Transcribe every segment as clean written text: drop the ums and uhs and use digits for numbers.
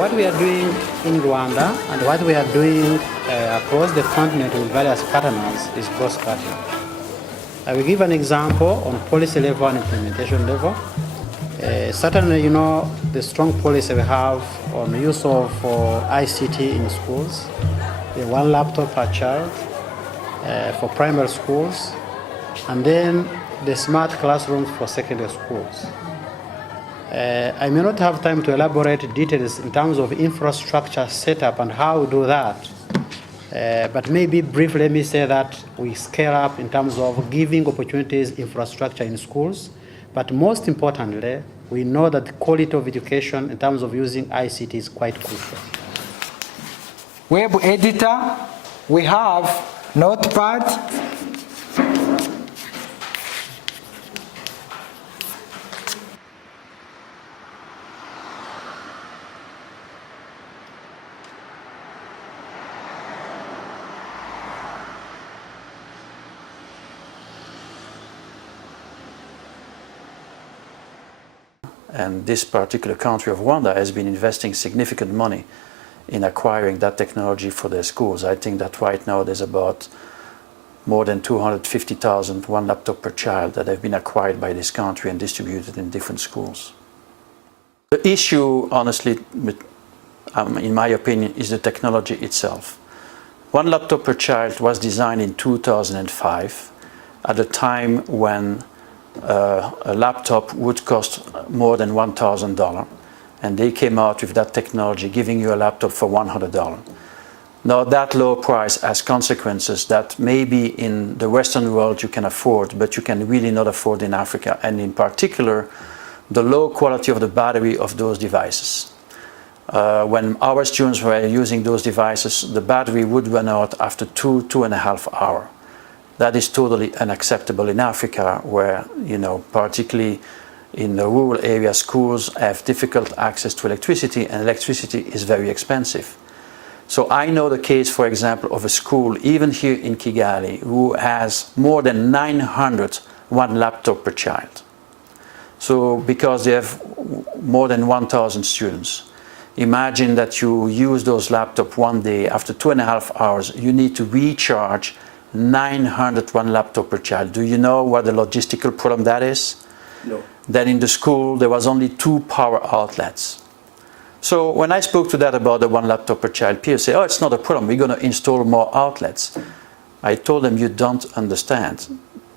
What we are doing in Rwanda and what we are doing across the continent with various partners is cross-cutting. I will give an example on policy level and implementation level. Certainly, the strong policy we have on the use of ICT in schools, the 1 laptop per child for primary schools, and then the smart classrooms for secondary schools. I may not have time to elaborate details in terms of infrastructure setup and how we do that, but maybe briefly let me say that we scale up in terms of giving opportunities, infrastructure in schools, but most importantly, we know that the quality of education in terms of using ICT is quite crucial. Web editor, we have Notepad. And this particular country of Rwanda has been investing significant money in acquiring that technology for their schools. I think that right now there's about more than 250,000 1 laptop per child that have been acquired by this country and distributed in different schools. The issue, honestly, in my opinion, is the technology itself. 1 laptop per child was designed in 2005 at a time when a laptop would cost more than $1,000, and they came out with that technology giving you a laptop for $100. Now that low price has consequences that maybe in the Western world you can afford, but you can really not afford in Africa, and in particular the low quality of the battery of those devices. When our students were using those devices, the battery would run out after 2.5 hours. That is totally unacceptable in Africa, where, particularly in the rural area, schools have difficult access to electricity, and electricity is very expensive. So I know the case, for example, of a school, even here in Kigali, who has more than 900 1 laptop per child. So because they have more than 1,000 students, imagine that you use those laptops one day, after 2.5 hours, you need to recharge 900 1 laptop per child. Do you know what the logistical problem that is? No. That in the school there was only 2 power outlets. So when I spoke to that about the 1 laptop per child, people say, oh, it's not a problem, we're going to install more outlets. I told them, you don't understand.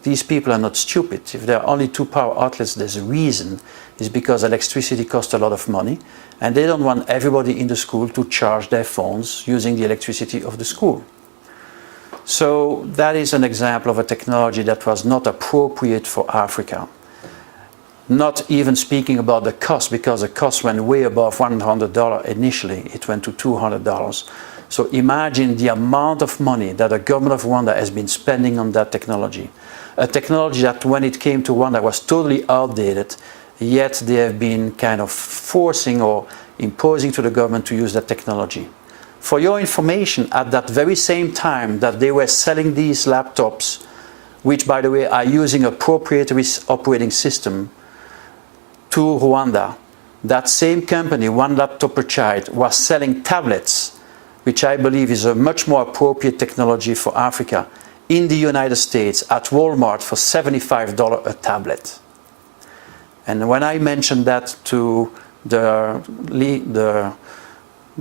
These people are not stupid. If there are only 2 power outlets, there's a reason. It's because electricity costs a lot of money, and they don't want everybody in the school to charge their phones using the electricity of the school. So that is an example of a technology that was not appropriate for Africa. Not even speaking about the cost, because the cost went way above $100 initially. It went to $200. So imagine the amount of money that the government of Rwanda has been spending on that technology. A technology that when it came to Rwanda was totally outdated, yet they have been kind of forcing or imposing to the government to use that technology. For your information, at that very same time that they were selling these laptops, which by the way are using a proprietary operating system, to Rwanda, that same company, 1 laptop per child, was selling tablets, which I believe is a much more appropriate technology for Africa, in the United States at Walmart for $75 a tablet. And when I mentioned that to the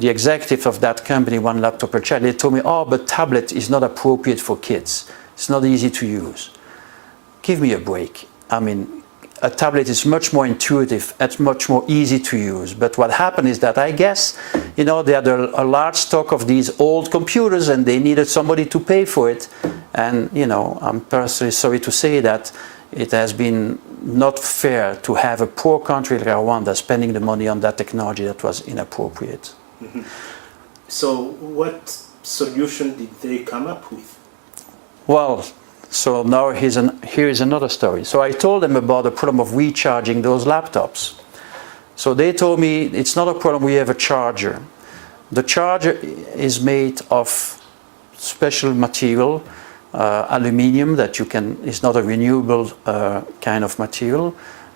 executive of that company, 1 laptop per child, they told me, oh, but tablet is not appropriate for kids. It's not easy to use. Give me a break. I mean, a tablet is much more intuitive, it's much more easy to use. But what happened is that I guess, they had a large stock of these old computers and they needed somebody to pay for it. And, I'm personally sorry to say that it has been not fair to have a poor country like Rwanda spending the money on that technology that was inappropriate. Mm-hmm. So what solution did they come up with? Well, so now here is another story. So I told them about the problem of recharging those laptops. So they told me, it's not a problem, we have a charger. The charger is made of special material, aluminium that is not a renewable kind of material.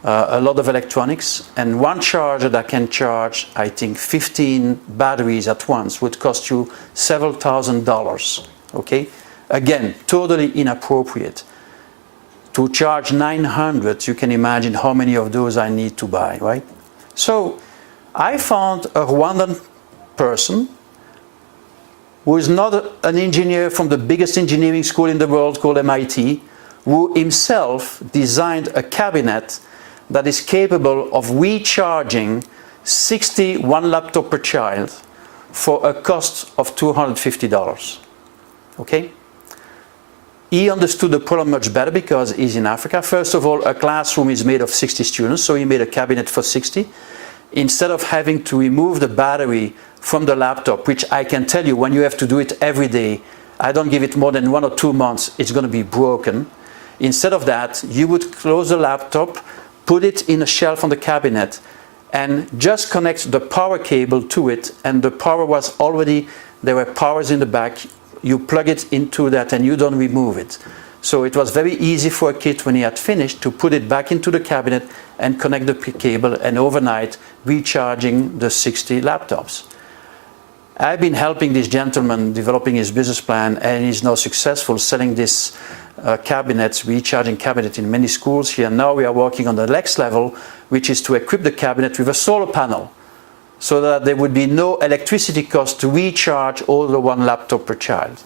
a lot of electronics, and one charger that can charge, I think, 15 batteries at once would cost you several $1,000s, okay? Again, totally inappropriate. To charge 900, you can imagine how many of those I need to buy, right? So I found a Rwandan person who is not an engineer from the biggest engineering school in the world called MIT, who himself designed a cabinet that is capable of recharging 60 one laptop per child for a cost of $250, okay? He understood the problem much better because he's in Africa. First of all, a classroom is made of 60 students, so he made a cabinet for 60. Instead of having to remove the battery from the laptop, which I can tell you, when you have to do it every day, I don't give it more than 1 or 2 months, it's going to be broken. Instead of that, you would close the laptop, put it in a shelf on the cabinet, and just connect the power cable to it, and the power was already, there were powers in the back. You plug it into that and you don't remove it. So it was very easy for a kid, when he had finished, to put it back into the cabinet and connect the cable, and overnight recharging the 60 laptops. I've been helping this gentleman developing his business plan, and he's now successful selling this recharging cabinet in many schools here. Now we are working on the next level, which is to equip the cabinet with a solar panel, so that there would be no electricity cost to recharge all the one laptop per child.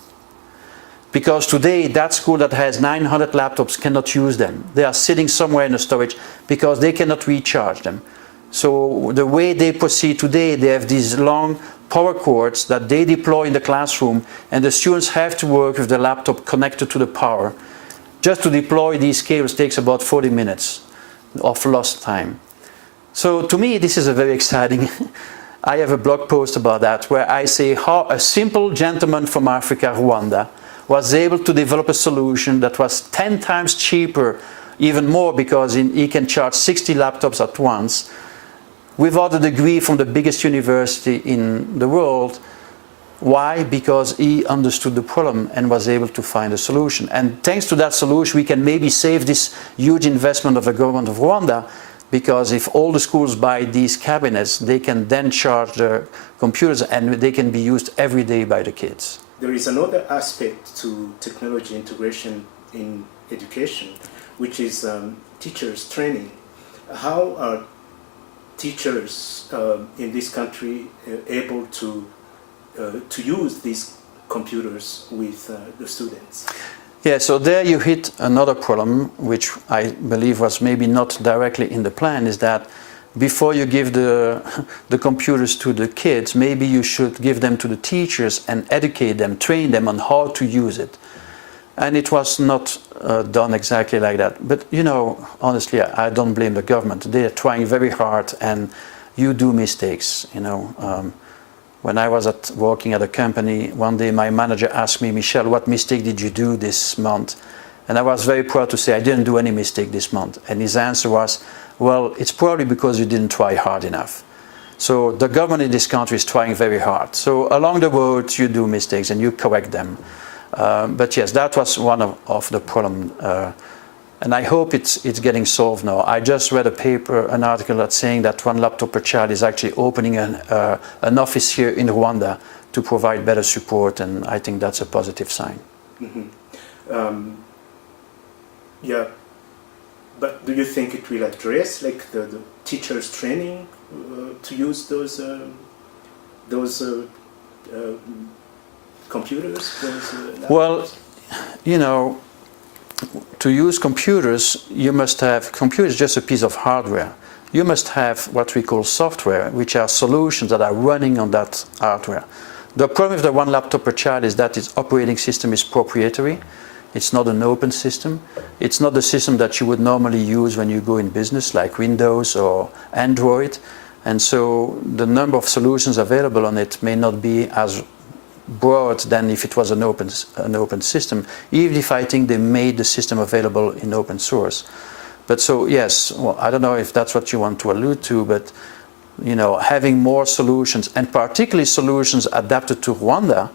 Because today, that school that has 900 laptops cannot use them. They are sitting somewhere in the storage because they cannot recharge them. So the way they proceed today, they have these long power cords that they deploy in the classroom, and the students have to work with the laptop connected to the power. Just to deploy these cables takes about 40 minutes of lost time. So to me, this is a very exciting, I have a blog post about that, where I say how a simple gentleman from Africa, Rwanda, was able to develop a solution that was 10 times cheaper, even more, because he can charge 60 laptops at once, without a degree from the biggest university in the world. Why? Because he understood the problem and was able to find a solution. And thanks to that solution, we can maybe save this huge investment of the government of Rwanda, because if all the schools buy these cabinets, they can then charge their computers, and they can be used every day by the kids. There is another aspect to technology integration in education, which is teachers training. How are teachers in this country able to use these computers with the students? Yeah, so there you hit another problem, which I believe was maybe not directly in the plan, is that before you give the computers to the kids, maybe you should give them to the teachers and educate them, train them on how to use it. And it was not done exactly like that. But, you know, honestly, I don't blame the government. They are trying very hard, and you do mistakes, you know. When I was working at a company, one day my manager asked me, Michel, what mistake did you do this month? And I was very proud to say I didn't do any mistake this month. And his answer was, well, it's probably because you didn't try hard enough. So the government in this country is trying very hard. So along the road, you do mistakes and you correct them. But yes, that was one of the problem. And I hope it's getting solved now. I just read an article that's saying that one laptop per child is actually opening an office here in Rwanda to provide better support, and I think that's a positive sign. Mm-hmm. Yeah, but do you think it will address like the teachers' training to use those computers? Well, you know, to use computers, you must have, computers just a piece of hardware. You must have what we call software, which are solutions that are running on that hardware. The problem with the one laptop per child is that its operating system is proprietary. It's not an open system. It's not the system that you would normally use when you go in business, like Windows or Android. And so the number of solutions available on it may not be as broad than if it was an open system, even if I think they made the system available in open source. But so yes, well, I don't know if that's what you want to allude to, but you know, having more solutions, and particularly solutions adapted to Rwanda,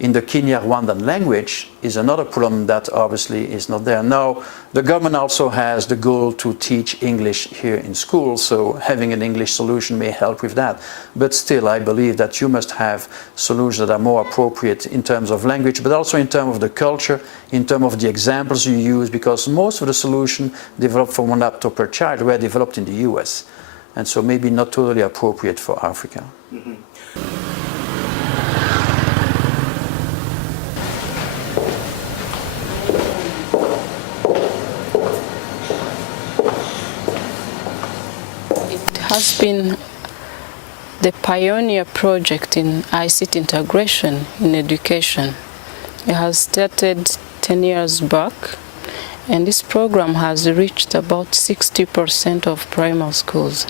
in the Kenya-Rwandan language is another problem that obviously is not there. Now, the government also has the goal to teach English here in schools, so having an English solution may help with that. But still, I believe that you must have solutions that are more appropriate in terms of language, but also in terms of the culture, in terms of the examples you use, because most of the solutions developed for one laptop per child were developed in the US, and so maybe not totally appropriate for Africa. Mm-hmm. Has been the pioneer project in ICT integration in education. It has started 10 years back, and this program has reached about 60% of primary schools,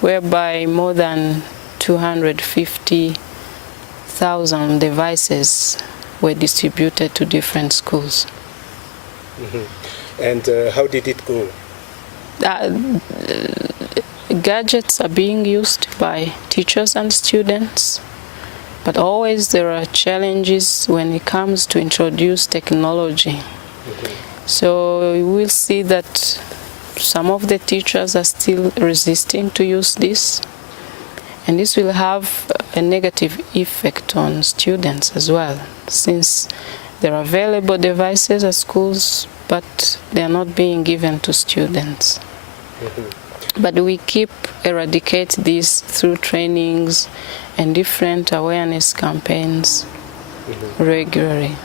whereby more than 250,000 devices were distributed to different schools. Mm-hmm. And how did it go? Gadgets are being used by teachers and students, but always there are challenges when it comes to introduce technology. Mm-hmm. So we will see that some of the teachers are still resisting to use this, and this will have a negative effect on students as well, since there are available devices at schools, but they are not being given to students. Mm-hmm. But we keep eradicate this through trainings and different awareness campaigns regularly.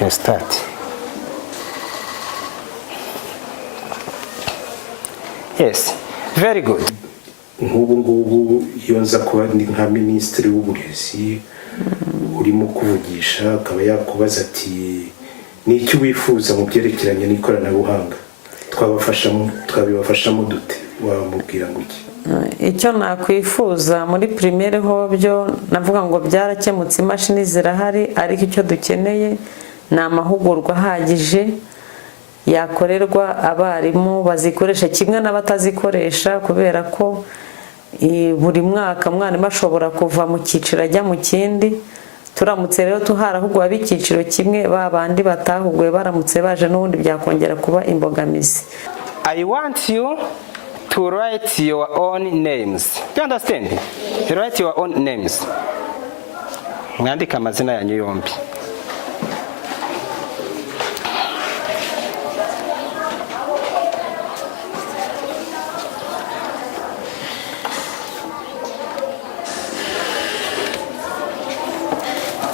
You start. Yes, very good. Nk'ubu ngubu iyo nza kuba ndi nka minisitiri w'uburezi urimo kuvugisha akaba yakubaza ati ni iki wifuza mu byerekeranye n'ikoranabuhanga twabibafashamo dute, wamubwira ngo iki? Icyo nakwifuza muri primaire ho byo navuga ngo byarakemutse, imashini zirahari, ariko icyo dukeneye ni amahugurwa ahagije yakorerwa abarimu bazikoresha kimwe n'abatazikoresha, kubera ko buri mwaka umwarimu ashobora kuva mu cyiciro ajya mu kindi. Turamutse rero tuharahuguwe ab'icyiciro kimwe, ba bandi batahuguwe baramutse baje n'ubundi byakongera kuba imbogamizi. I want you to write your own names. Do you understand? Write your own names. Mwandika amazina yanyu yombi.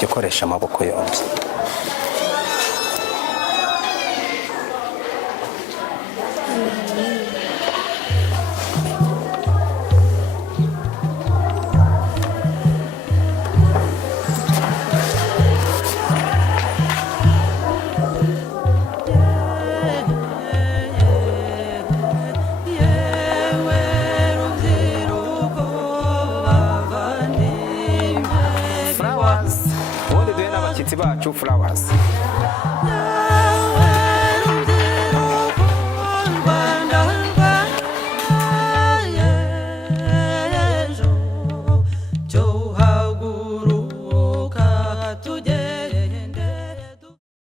Gikoresha amaboko yombi. Flowers. Flowers.